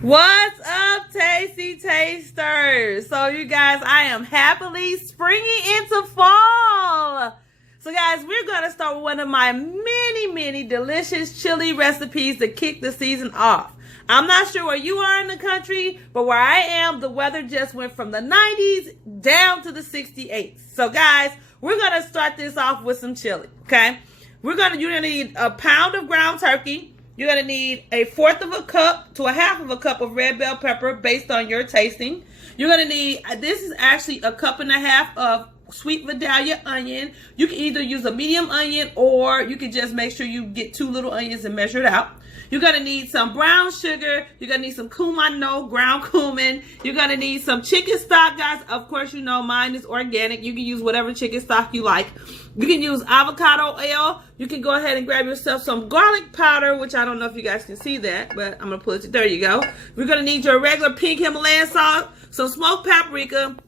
What's up, tasty tasters? So you guys, I am happily springing into fall. So guys, we're going to start with one of my many delicious chili recipes to kick the season off. I'm not sure where you are in the country, but where I am, the weather just went from the 90s down to the 68s. So guys, we're going to start this off with some chili, okay? You're going to need a pound of ground turkey. You're going to need a fourth of a cup to a half of a cup of red bell pepper based on your tasting. You're going to need, this is actually a cup and a half of sweet vidalia onion. You can either use a medium onion or you can just make sure you get 2 little onions and measure it out. You're going to need some brown sugar. You're going to need some Cummin, ground cumin. You're going to need some chicken stock, guys. Of course, you know mine is organic. You can use whatever chicken stock you like. You can use avocado oil. You can go ahead and grab yourself some garlic powder, which I don't know if you guys can see that, but I'm going to put it, there you go. We're going to need your regular pink Himalayan salt, some smoked paprika.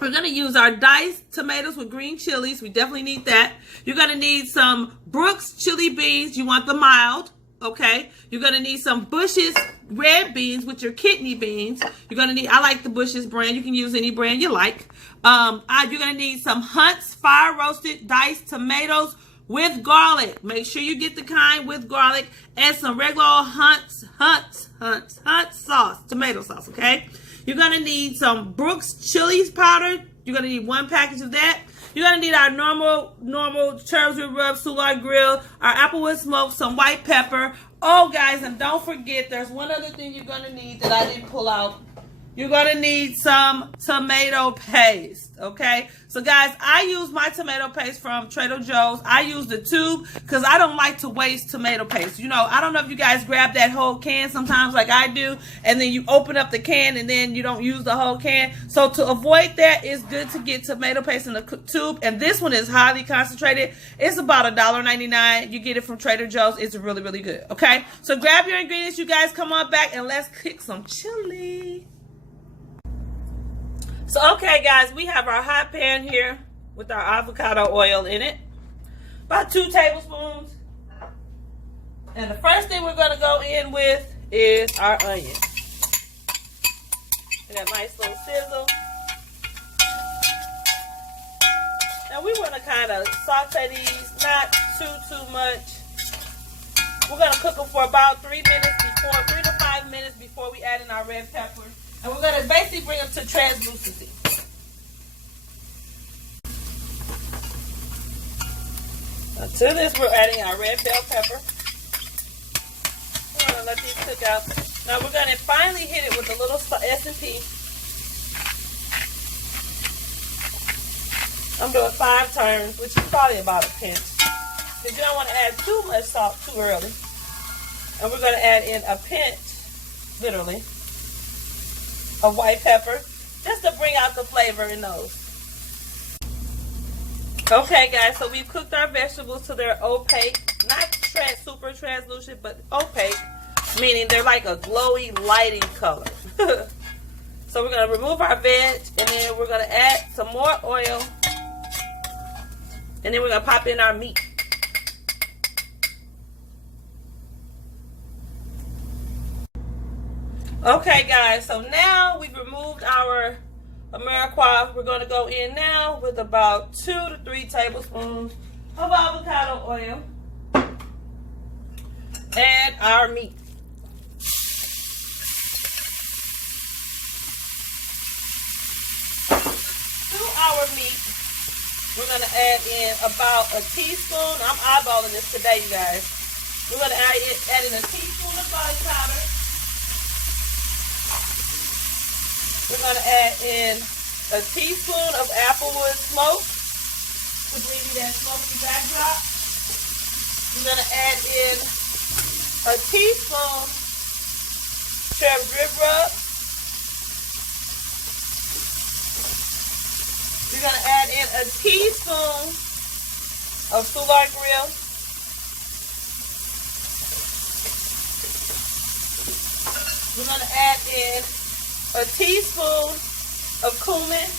We're going to use our diced tomatoes with green chilies. We definitely need that. You're going to need some Brooks chili beans. You want the mild. Okay, you're going to need some Bush's red beans with your kidney beans. You're going to need, I like the Bush's brand. You can use any brand you like. You're going to need some Hunt's fire roasted diced tomatoes with garlic. Make sure you get the kind with garlic, and some regular Hunt's sauce, tomato sauce, okay? You're going to need some Brooks chili powder. You're going to need 1 package of that. You're going to need our normal Cherib rub, Soulard grill, our Applewood smoke, some white pepper. Oh, guys, and don't forget, there's one other thing you're going to need that I didn't pull out. You're going to need some tomato paste, okay? So, guys, I use my tomato paste from Trader Joe's. I use the tube because I don't like to waste tomato paste. You know, I don't know if you guys grab that whole can sometimes like I do, and then you open up the can and then you don't use the whole can. So, to avoid that, it's good to get tomato paste in the tube, and this one is highly concentrated. It's about $1.99. You get it from Trader Joe's. It's really good, okay? So, grab your ingredients, you guys. Come on back, and let's cook some chili. So, okay, guys, we have our hot pan here with our avocado oil in it. About 2 tablespoons. And the first thing we're going to go in with is our onion. And that nice little sizzle. Now, we want to kind of saute these, not too much. We're going to cook them for about 3 to 5 minutes before we add in our red pepper. And we're going to basically bring them to translucency. To this, we're adding our red bell pepper. We're going to let these cook out. Now, we're going to finally hit it with a little S&P. I'm doing 5 turns, which is probably about a pinch. Because you don't want to add too much salt too early. And we're going to add in a pinch, literally, of white pepper, just to bring out the flavor in those. Okay, guys, so we've cooked our vegetables till they're opaque, not super translucent, but opaque, meaning they're like a glowy lighting color. So we're going to remove our veg, and then we're going to add some more oil, and then we're going to pop in our meat. Okay, guys, so now we've removed our Ameriquois. We're going to go in now with about 2 to 3 tablespoons of avocado oil and our meat. To our meat, we're going to add in about a teaspoon. I'm eyeballing this today, you guys. We're going to add in a teaspoon of garlic powder. We're going to add in a teaspoon of Applewood smoke to bring you that smoky backdrop. We're going to add in a teaspoon Cherib rub. We're going to add in a teaspoon of Soulard grill. We're going to add in a teaspoon of cumin,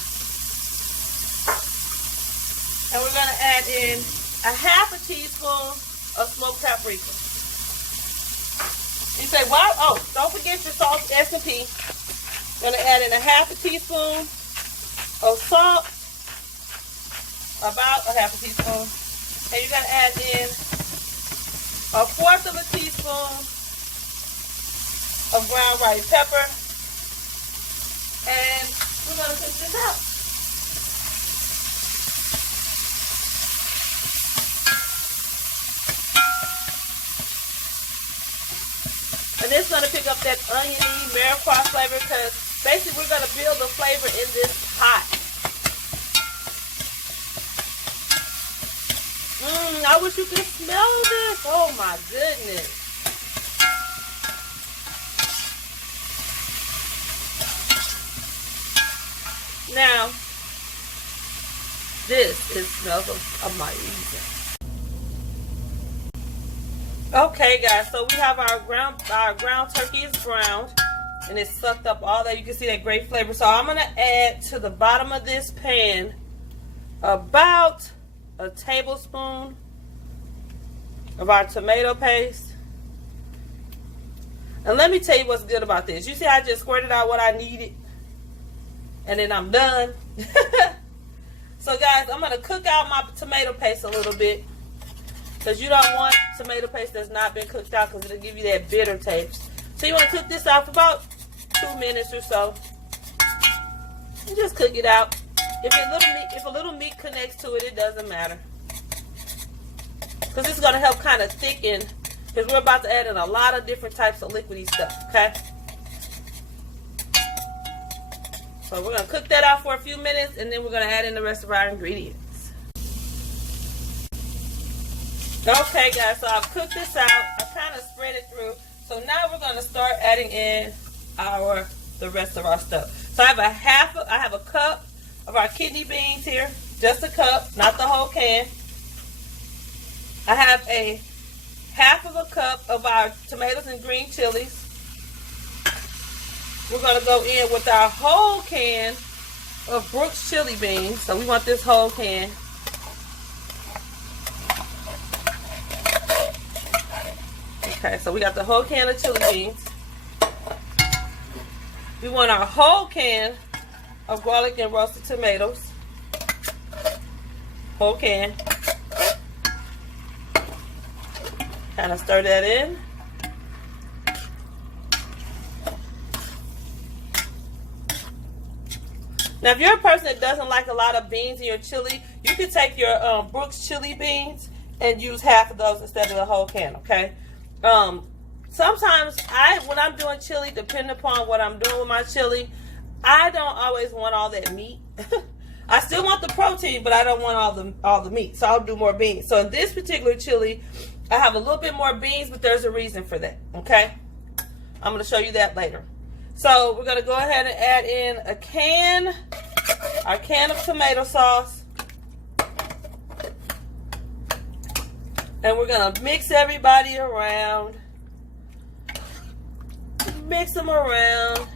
and we're going to add in a half a teaspoon of smoked paprika. You say, well, oh, don't forget your salt S&P. Gonna add in a half a teaspoon of salt, about a half a teaspoon. And you're gonna add in a fourth of a teaspoon of ground white pepper. And we're gonna cook this out. And it's going to pick up that oniony, mirepoix flavor because basically we're going to build the flavor in this pot. I wish you could smell this. Oh my goodness. Now, this smells amazing. Okay, guys, so we have our ground turkey is browned, and it's sucked up all that. You can see that great flavor. So I'm gonna add to the bottom of this pan about a tablespoon of our tomato paste. And let me tell you what's good about this. You see, I just squirted out what I needed, and then I'm done. So, guys, I'm gonna cook out my tomato paste a little bit. Because you don't want tomato paste that's not been cooked out because it'll give you that bitter taste. So you want to cook this out for about 2 minutes or so. And just cook it out. If a little meat connects to it, it doesn't matter. Because it's going to help kind of thicken. Because we're about to add in a lot of different types of liquidy stuff. Okay? So we're going to cook that out for a few minutes. And then we're going to add in the rest of our ingredients. Okay, guys, so I've cooked this out. I kind of spread it through. So now we're going to start adding in the rest of our stuff. So I have a cup of our kidney beans here, just a cup, not the whole can. I have a half of a cup of our tomatoes and green chilies. We're going to go in with our whole can of Brooks chili beans. So we want this whole can. Okay, so we got the whole can of chili beans. We want our whole can of garlic and roasted tomatoes. Whole can. Kind of stir that in. Now, if you're a person that doesn't like a lot of beans in your chili, you can take your Brooks chili beans and use half of those instead of the whole can, okay? Sometimes when I'm doing chili, depending upon what I'm doing with my chili, I don't always want all that meat. I still want the protein, but I don't want all the meat. So I'll do more beans. So in this particular chili, I have a little bit more beans, but there's a reason for that. Okay? I'm going to show you that later. So we're going to go ahead and add in our can of tomato sauce. And we're going to mix everybody around. Mix them around.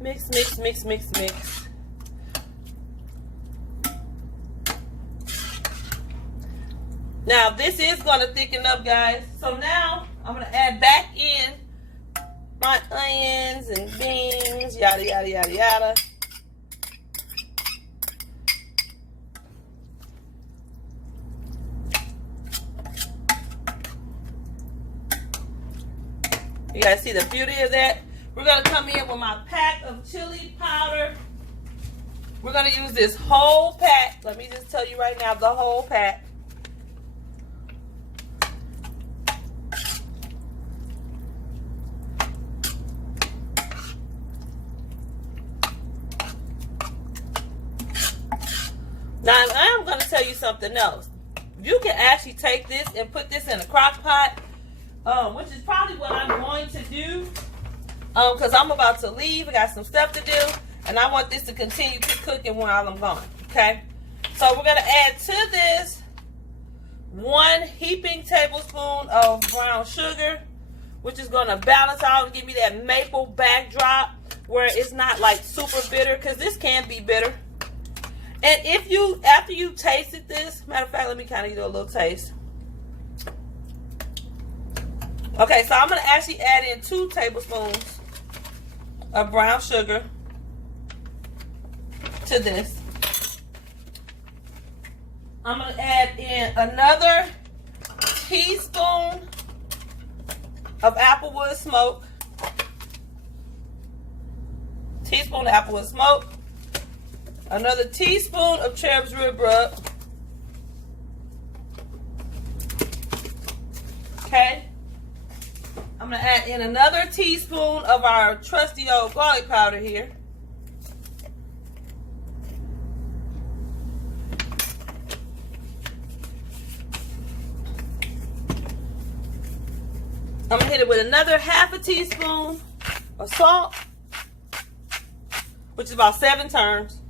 Mix, mix, mix, mix, mix. Now, this is going to thicken up, guys. So now, I'm going to add back in my onions and beans, yada, yada, yada, yada. You guys see the beauty of that? We're going to come in with my pack of chili powder. We're going to use this whole pack. Let me just tell you right now, the whole pack. Now, I'm going to tell you something else. You can actually take this and put this in a crock pot. Which is probably what I'm going to do, because I'm about to leave. I got some stuff to do, and I want this to continue to cooking while I'm gone, okay? So we're going to add to this 1 heaping tablespoon of brown sugar, which is going to balance out and give me that maple backdrop where it's not like super bitter, because this can be bitter. And after you tasted this, matter of fact, let me kind of do a little taste. Okay, so I'm going to actually add in 2 tablespoons of brown sugar to this. I'm going to add in another teaspoon of Applewood smoke. Teaspoon of Applewood smoke. Another teaspoon of Cherib's rib rub. Okay. I'm going to add in another teaspoon of our trusty old garlic powder here. I'm going to hit it with another ½ teaspoon of salt, which is about 7 turns.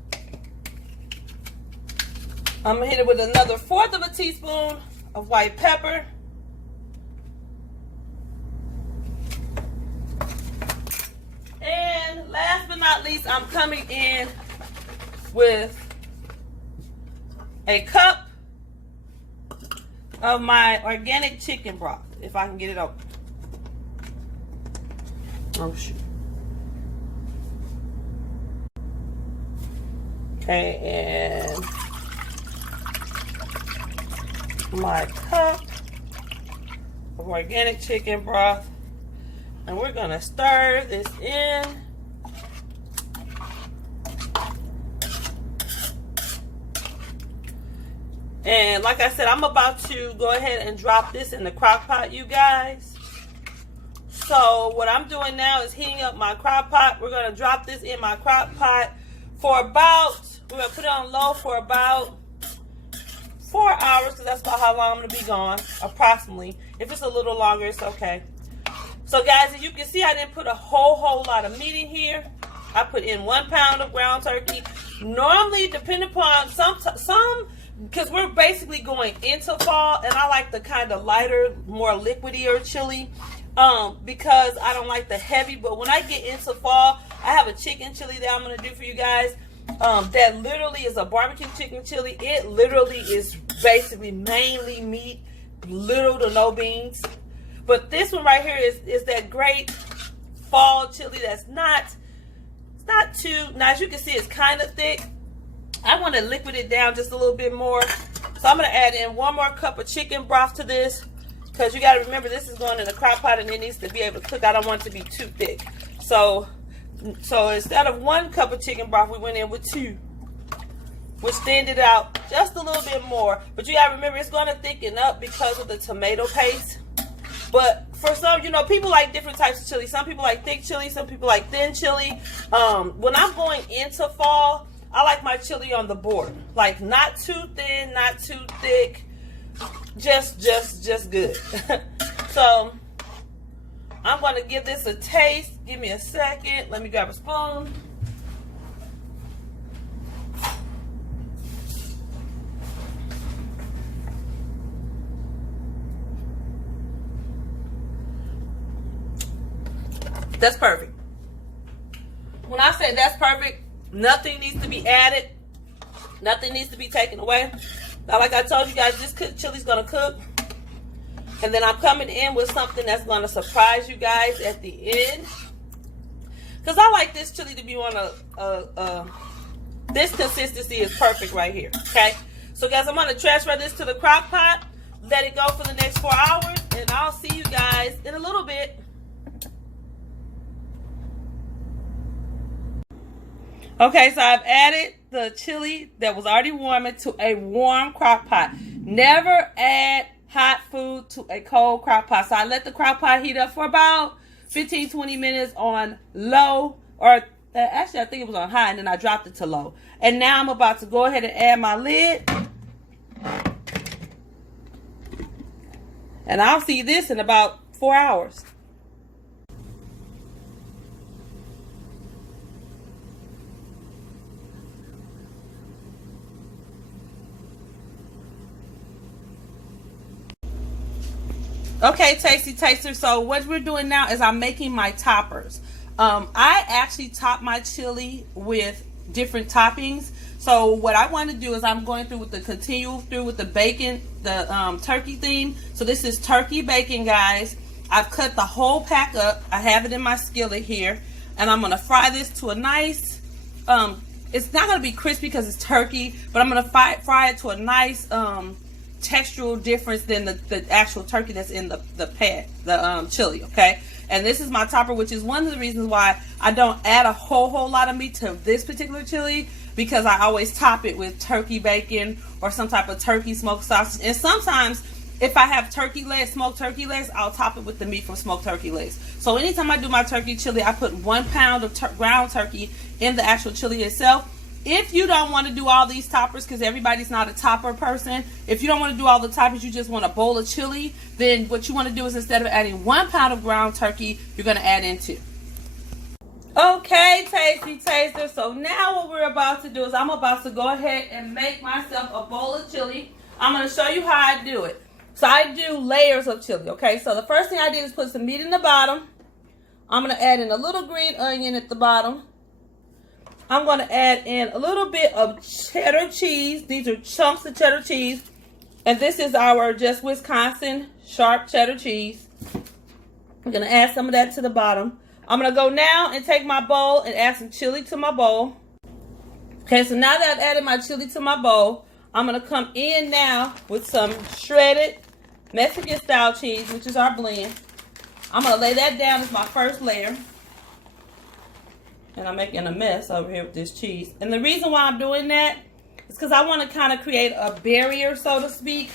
I'm going to hit it with another 1/4 teaspoon of white pepper. And last but not least, I'm coming in with a cup of my organic chicken broth, if I can get it open. Oh, shoot. Okay, and my cup of organic chicken broth. And we're going to stir this in. And like I said, I'm about to go ahead and drop this in the crock pot, you guys. So what I'm doing now is heating up my crock pot. We're going to drop this in my crock pot for about, we're going to put it on low for about 4 hours, because that's about how long I'm going to be gone, approximately. If it's a little longer, it's okay. So guys, as you can see, I didn't put a whole lot of meat in here. I put in 1 pound of ground turkey. Normally, depending upon some, because we're basically going into fall, and I like the kind of lighter, more liquidier chili, because I don't like the heavy. But when I get into fall, I have a chicken chili that I'm going to do for you guys. That literally is a barbecue chicken chili. It literally is basically mainly meat, little to no beans. But this one right here is that great fall chili that's not too, now as you can see, it's kind of thick. I want to liquid it down just a little bit more. So I'm going to add in 1 more cup of chicken broth to this, because you got to remember this is going in the crock pot and it needs to be able to cook. I don't want it to be too thick. So instead of 1 cup of chicken broth, we went in with 2, which thinned it out just a little bit more. But you got to remember, it's going to thicken up because of the tomato paste. But for some, you know, people like different types of chili. Some people like thick chili. Some people like thin chili. When I'm going into fall, I like my chili on the border. Like not too thin, not too thick. Just good. So I'm going to give this a taste. Give me a second. Let me grab a spoon. That's perfect. When I say that's perfect, nothing needs to be added. Nothing needs to be taken away. Now, like I told you guys, this chili's going to cook. And then I'm coming in with something that's going to surprise you guys at the end. Because I like this chili to be on this consistency is perfect right here. Okay? So, guys, I'm going to transfer this to the crock pot. Let it go for the next 4 hours. And I'll see you guys in a little bit. Okay, so I've added the chili that was already warming to a warm crock pot. Never add hot food to a cold crock pot. So I let the crock pot heat up for about 15-20 minutes on low, or actually I think it was on high, and then I dropped it to low. And now I'm about to go ahead and add my lid. And I'll see this in about 4 hours. Okay, Tasty Tasters, so what we're doing now is I'm making my toppers. I actually top my chili with different toppings. So what I want to do is I'm going through with the bacon, the turkey theme. So this is turkey bacon, guys. I've cut the whole pack up. I have it in my skillet here. And I'm going to fry this to a nice, it's not going to be crispy because it's turkey, but I'm going to fry it to a nice textural difference than the actual turkey that's in the chili, okay? And this is my topper, which is one of the reasons why I don't add a whole lot of meat to this particular chili, because I always top it with turkey bacon or some type of turkey smoked sausage. And sometimes if I have turkey legs, smoked turkey legs, I'll top it with the meat from smoked turkey legs. So anytime I do my turkey chili, I put 1 pound of ground turkey in the actual chili itself. If you don't want to do all these toppers, because everybody's not a topper person, if you don't want to do all the toppers, you just want a bowl of chili, then what you want to do is, instead of adding 1 pound of ground turkey, you're going to add in 2. Okay, tasty tasters, so now what we're about to do is I'm about to go ahead and make myself a bowl of chili. I'm going to show you how I do it. So I do layers of chili, okay? So the first thing I did is put some meat in the bottom. I'm going to add in a little green onion at the bottom. I'm going to add in a little bit of cheddar cheese. These are chunks of cheddar cheese. And this is our just Wisconsin sharp cheddar cheese. I'm going to add some of that to the bottom. I'm going to go now and take my bowl and add some chili to my bowl. Okay, so now that I've added my chili to my bowl, I'm going to come in now with some shredded Mexican style cheese, which is our blend. I'm going to lay that down as my first layer. And I'm making a mess over here with this cheese. And the reason why I'm doing that is because I want to kind of create a barrier, so to speak,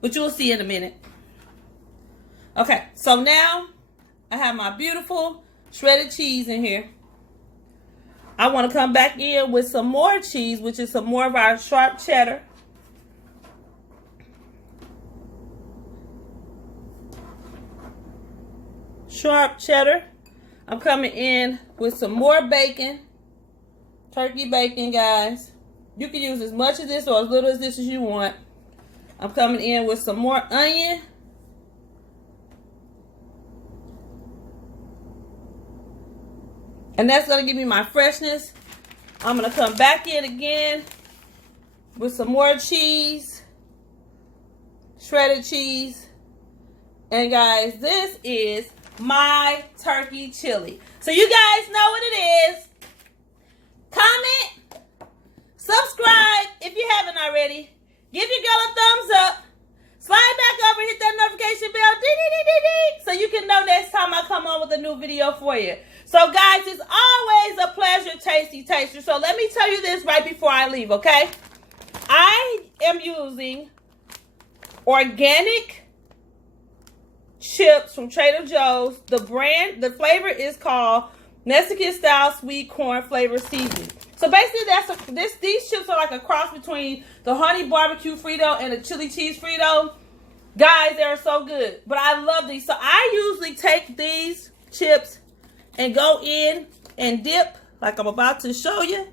which you'll see in a minute. Okay, so now I have my beautiful shredded cheese in here. I want to come back in with some more cheese, which is some more of our sharp cheddar. Sharp cheddar. I'm coming in with some more bacon. Turkey bacon, guys. You can use as much of this or as little as this as you want. I'm coming in with some more onion. And that's going to give me my freshness. I'm going to come back in again with some more cheese. Shredded cheese. And guys, this is my turkey chili. So you guys know what it is. Comment, subscribe if you haven't already. Give your girl a thumbs up. Slide back over, hit that notification bell, ding, so you can know next time I come on with a new video for you. So guys, it's always a pleasure, tasty taster. So let me tell you this right before I leave, okay? I am using organic chips from Trader Joe's. The flavor is called Mexican style sweet corn flavor seasoning. So basically, these chips are like a cross between the honey barbecue Frito and the chili cheese Frito. Guys, they're so good. But I love these. So I usually take these chips and go in and dip like I'm about to show you.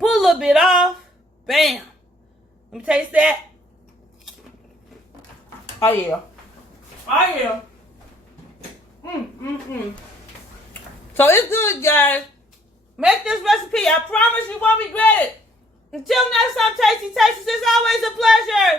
Pull a little bit off. Bam. Let me taste that. Oh yeah. Oh yeah. So it's good, guys. Make this recipe. I promise you won't regret it. Until next time, tasty tasters, it's always a pleasure.